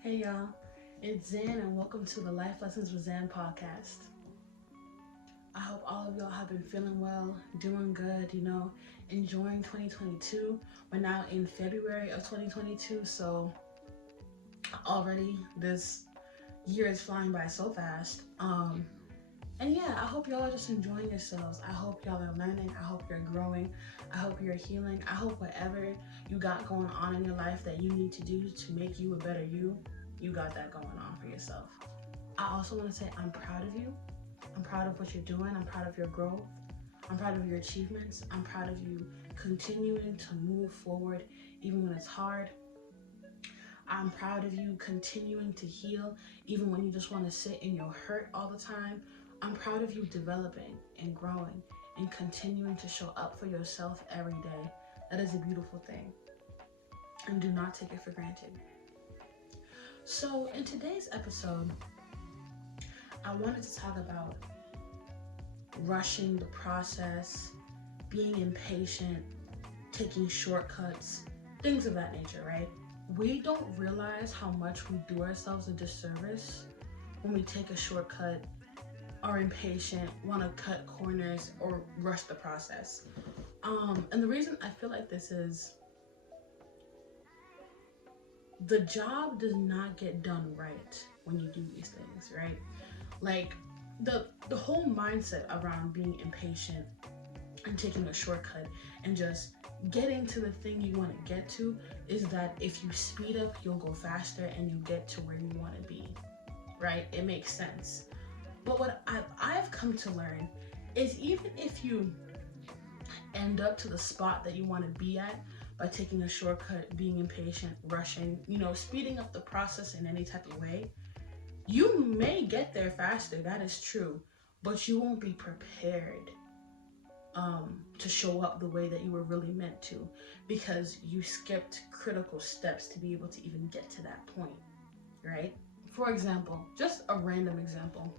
Hey y'all, it's Zan and welcome to the Life Lessons with Zan podcast. I hope all of y'all have been feeling well, doing good, enjoying 2022. We're now in February of 2022, so already this year is flying by so fast. And yeah, I hope y'all are just enjoying yourselves. I hope y'all are learning. I hope you're growing. I hope you're healing. I hope whatever you got going on in your life that you need to do to make you a better you got that going on for yourself. I also want to say I'm proud of you. I'm proud of what you're doing. I'm proud of your growth. I'm proud of your achievements. I'm proud of you continuing to move forward even when it's hard. I'm proud of you continuing to heal even when you just want to sit in your hurt all the time. I'm proud of you developing and growing and continuing to show up for yourself every day. That is a beautiful thing. And do not take it for granted. So in today's episode, I wanted to talk about rushing the process, being impatient, taking shortcuts, things of that nature, right? We don't realize how much we do ourselves a disservice when we take a shortcut, are impatient, want to cut corners, or rush the process. And the reason I feel like this is the job does not get done right when you do these things, right? Like the whole mindset around being impatient and taking a shortcut and just getting to the thing you want to get to is that if you speed up, you'll go faster and you'll get to where you want to be, right? It makes sense. But what I've come to learn is even if you end up to the spot that you want to be at by taking a shortcut, being impatient, rushing, speeding up the process in any type of way, you may get there faster, that is true, but you won't be prepared to show up the way that you were really meant to because you skipped critical steps to be able to even get to that point, right? For example, just a random example.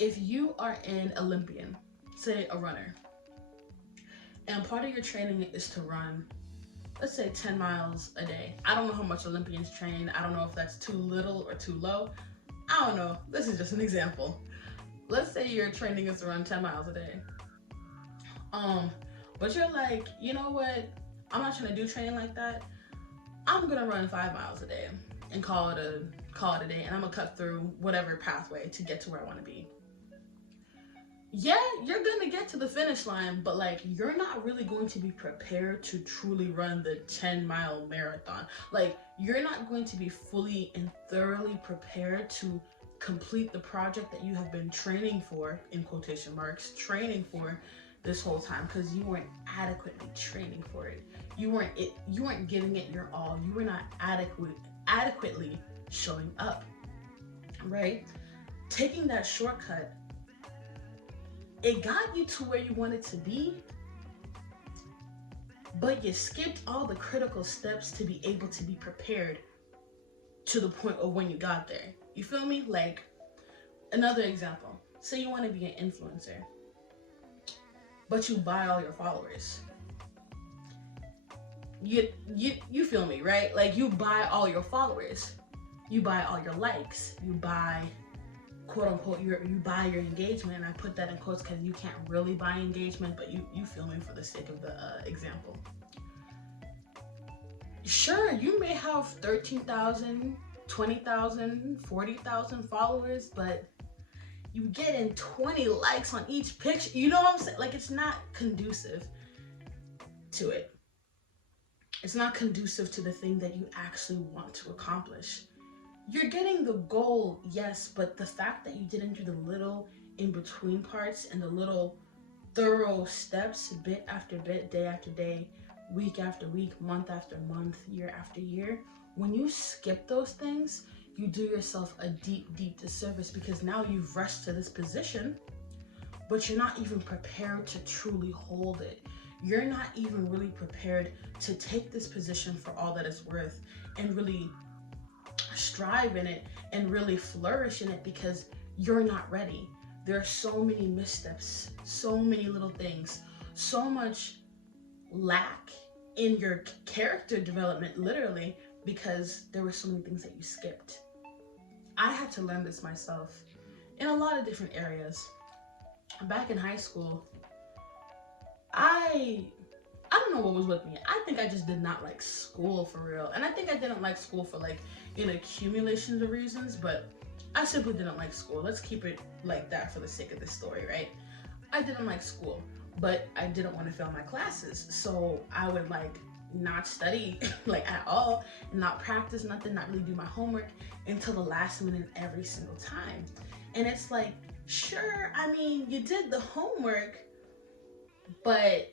If you are an Olympian, say a runner, and part of your training is to run, let's say 10 miles a day. I don't know how much Olympians train. I don't know if that's too little or too low. I don't know. This is just an example. Let's say your training is to run 10 miles a day. But you're like, you know what? I'm not trying to do training like that. I'm gonna run 5 miles a day and call it a day, and I'm gonna cut through whatever pathway to get to where I want to be. Yeah, you're gonna get to the finish line, but you're not really going to be prepared to truly run the 10-mile marathon. You're not going to be fully and thoroughly prepared to complete the project that you have been training for, in quotation marks, training for this whole time, because you weren't adequately training for it. You weren't giving it your all. You were not adequately showing up, right? Taking that shortcut, it got you to where you wanted to be, but you skipped all the critical steps to be able to be prepared to the point of when you got there. You feel me? Another example. Say you want to be an influencer, but you buy all your followers. You feel me, right? You buy all your followers. You buy all your likes. You buy, quote unquote, you buy your engagement, and I put that in quotes because you can't really buy engagement, but you feel me for the sake of the example. Sure, you may have 13,000, 20,000, 40,000 followers, but you getting 20 likes on each picture. You know what I'm saying? It's not conducive to it. It's not conducive to the thing that you actually want to accomplish. You're getting the goal, yes, but the fact that you didn't do the little in-between parts and the little thorough steps, bit after bit, day after day, week after week, month after month, year after year, when you skip those things, you do yourself a deep, deep disservice because now you've rushed to this position, but you're not even prepared to truly hold it. You're not even really prepared to take this position for all that it's worth and really strive in it and really flourish in it because you're not ready. There are so many missteps, so many little things, so much lack in your character development, literally, because there were so many things that you skipped. I had to learn this myself in a lot of different areas. Back in high school, I don't know what was with me. I think I just did not like school for real. And I think I didn't like school for like an accumulation of reasons, but I simply didn't like school. Let's keep it like that for the sake of this story, right? I didn't like school, but I didn't want to fail my classes. So I would like not study like at all, not practice nothing, not really do my homework until the last minute every single time. And it's like, sure, I mean, you did the homework, but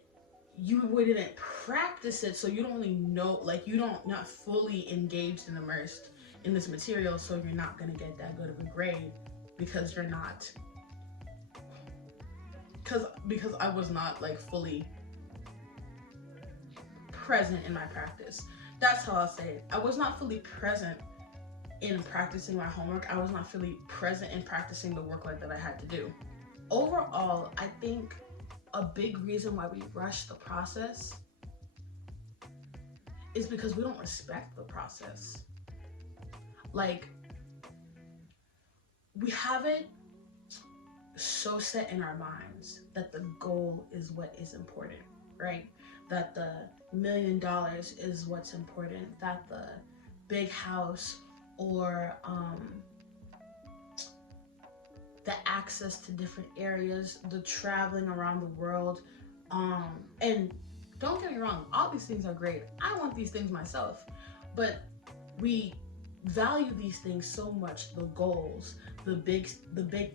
you didn't practice it, so you don't really know, like you don't not fully engaged and immersed in this material, so you're not gonna get that good of a grade because you're not, because I was not like fully present in my practice. That's how I'll say it. I was not fully present in practicing my homework. I was not fully present in practicing the work that I had to do. Overall, I think a big reason why we rush the process is because we don't respect the process. Like, we have it so set in our minds that the goal is what is important, right? That the $1 million is what's important, that the big house or the access to different areas, the traveling around the world, and don't get me wrong, all these things are great. I want these things myself, but we value these things so much, the goals, the big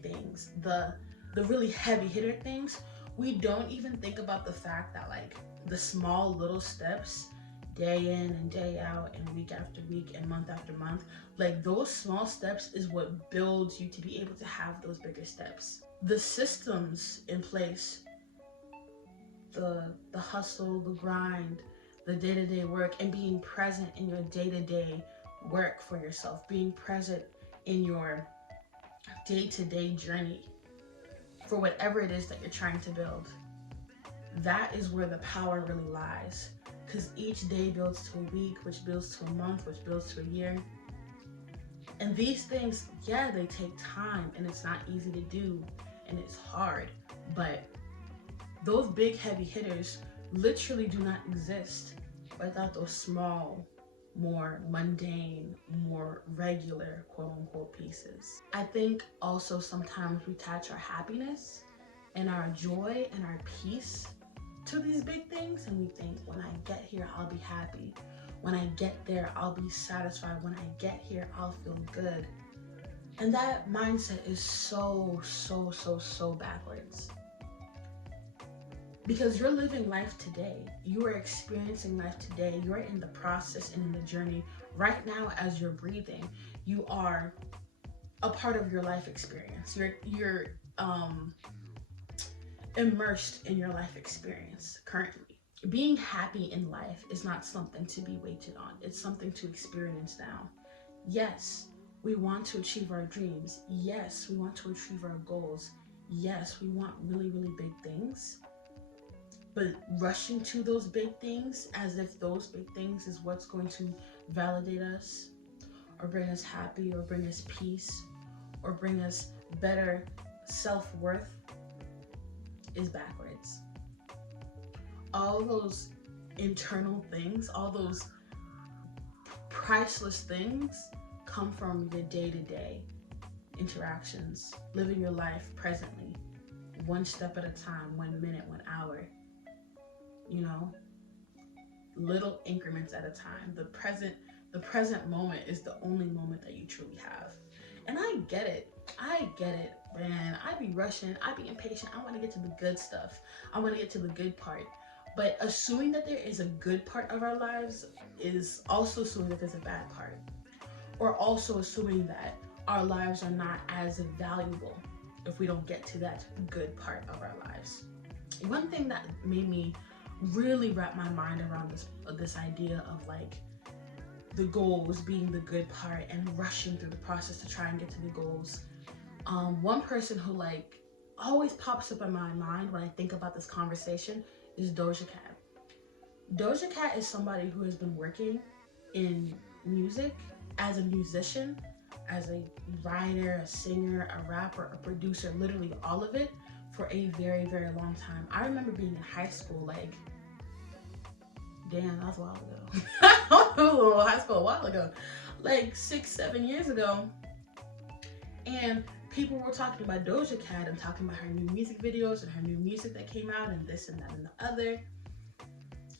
things, the really heavy hitter things. We don't even think about the fact that like the small little steps, day in and day out and week after week and month after month, like those small steps is what builds you to be able to have those bigger steps. The systems in place, the hustle, the grind, the day-to-day work, and being present in your day-to-day work for yourself, being present in your day-to-day journey for whatever it is that you're trying to build. That is where the power really lies. Because each day builds to a week, which builds to a month, which builds to a year. And these things, yeah, they take time and it's not easy to do and it's hard. But those big heavy hitters literally do not exist without those small, more mundane, more regular, quote unquote, pieces. I think also sometimes we attach our happiness and our joy and our peace to these big things, and we think, when I get here, I'll be happy. When I get there, I'll be satisfied. When I get here, I'll feel good. And that mindset is so backwards. Because you're living life today. You are experiencing life today. You're in the process and in the journey right now as you're breathing. You are a part of your life experience. You're immersed in your life experience currently. Being happy in life is not something to be waited on. It's something to experience now. Yes, we want to achieve our dreams. Yes, we want to achieve our goals. Yes, we want really big things. But rushing to those big things as if those big things is what's going to validate us or bring us happy or bring us peace or bring us better self-worth is backwards. All those internal things, all those priceless things come from your day-to-day interactions, living your life presently, one step at a time, 1 minute, 1 hour, you know, little increments at a time. The present moment is the only moment that you truly have. And I get it, man. I be rushing, I be impatient. I want to get to the good stuff. I want to get to the good part. But assuming that there is a good part of our lives is also assuming that there's a bad part. Or also assuming that our lives are not as valuable if we don't get to that good part of our lives. One thing that made me really wrap my mind around this idea of like the goals being the good part and rushing through the process to try and get to the goals. One person who like always pops up in my mind when I think about this conversation is Doja Cat. Doja Cat is somebody who has been working in music as a musician, as a writer, a singer, a rapper, a producer, literally all of it for a very, very long time. I remember being in high school, like, damn, that was a while ago. I was in high school a while ago, like 6-7 years ago. And people were talking about Doja Cat and talking about her new music videos and her new music that came out and this and that and the other.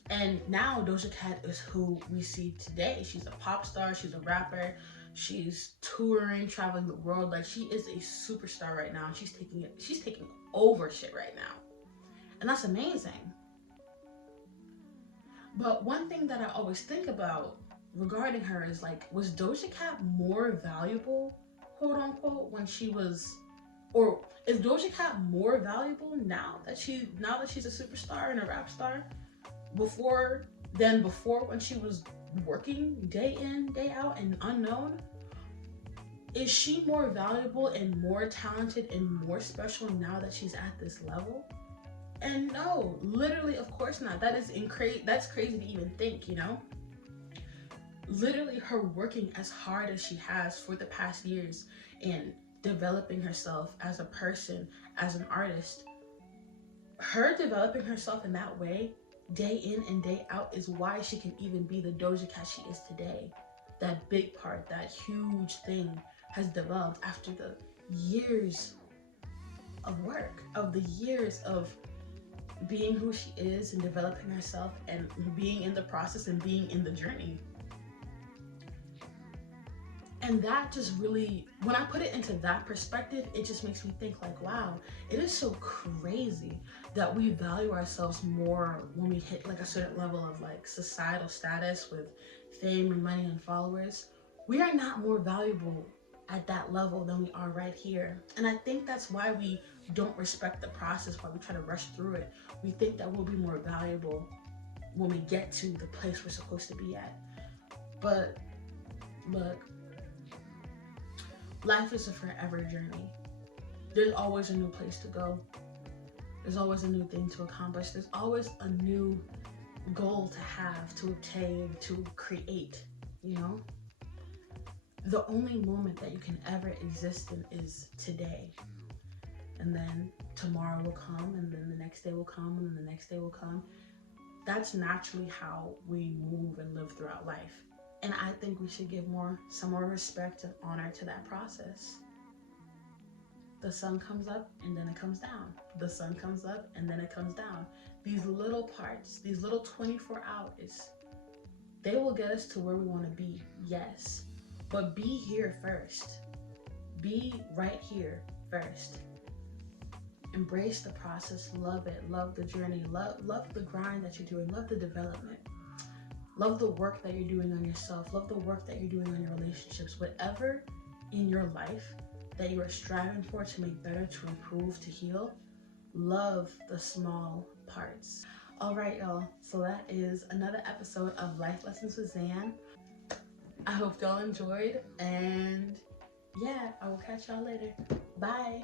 And now Doja Cat is who we see today. She's a pop star, she's a rapper, she's touring, traveling the world. Like, she is a superstar right now. She's taking over shit right now. And that's amazing. But one thing that I always think about regarding her is, like, was Doja Cat more valuable, quote unquote, when she was, or is Doja Cat more valuable now that she's a superstar and a rap star than before when she was working day in, day out and unknown? Is she more valuable and more talented and more special now that she's at this level? And no, literally, of course not. That's crazy to even think, you know? Literally, her working as hard as she has for the past years and developing herself as a person, as an artist, her developing herself in that way, day in and day out, is why she can even be the Doja Cat she is today. That big part, that huge thing has developed after the years of work, of the years of being who she is and developing herself and being in the process and being in the journey. And that just really, when I put it into that perspective, it just makes me think, like, wow, it is so crazy that we value ourselves more when we hit like a certain level of like societal status with fame and money and followers. We are not more valuable at that level than we are right here. And I think that's why we don't respect the process, why we try to rush through it. We think that we'll be more valuable when we get to the place we're supposed to be at. But look, life is a forever journey. There's always a new place to go. There's always a new thing to accomplish. There's always a new goal to have, to obtain, to create, you know? The only moment that you can ever exist in is today. And then tomorrow will come, and then the next day will come, and then the next day will come. That's naturally how we move and live throughout life. And I think we should give some more respect and honor to that process. The sun comes up and then it comes down. The sun comes up and then it comes down. These little parts, these little 24 hours, they will get us to where we want to be, yes. But be here first. Be right here first. Embrace the process, love it, love the journey, love the grind that you're doing, love the development. Love the work that you're doing on yourself. Love the work that you're doing on your relationships. Whatever in your life that you are striving for to make better, to improve, to heal, love the small parts. All right, y'all. So that is another episode of Life Lessons with Zan. I hope y'all enjoyed. And yeah, I will catch y'all later. Bye.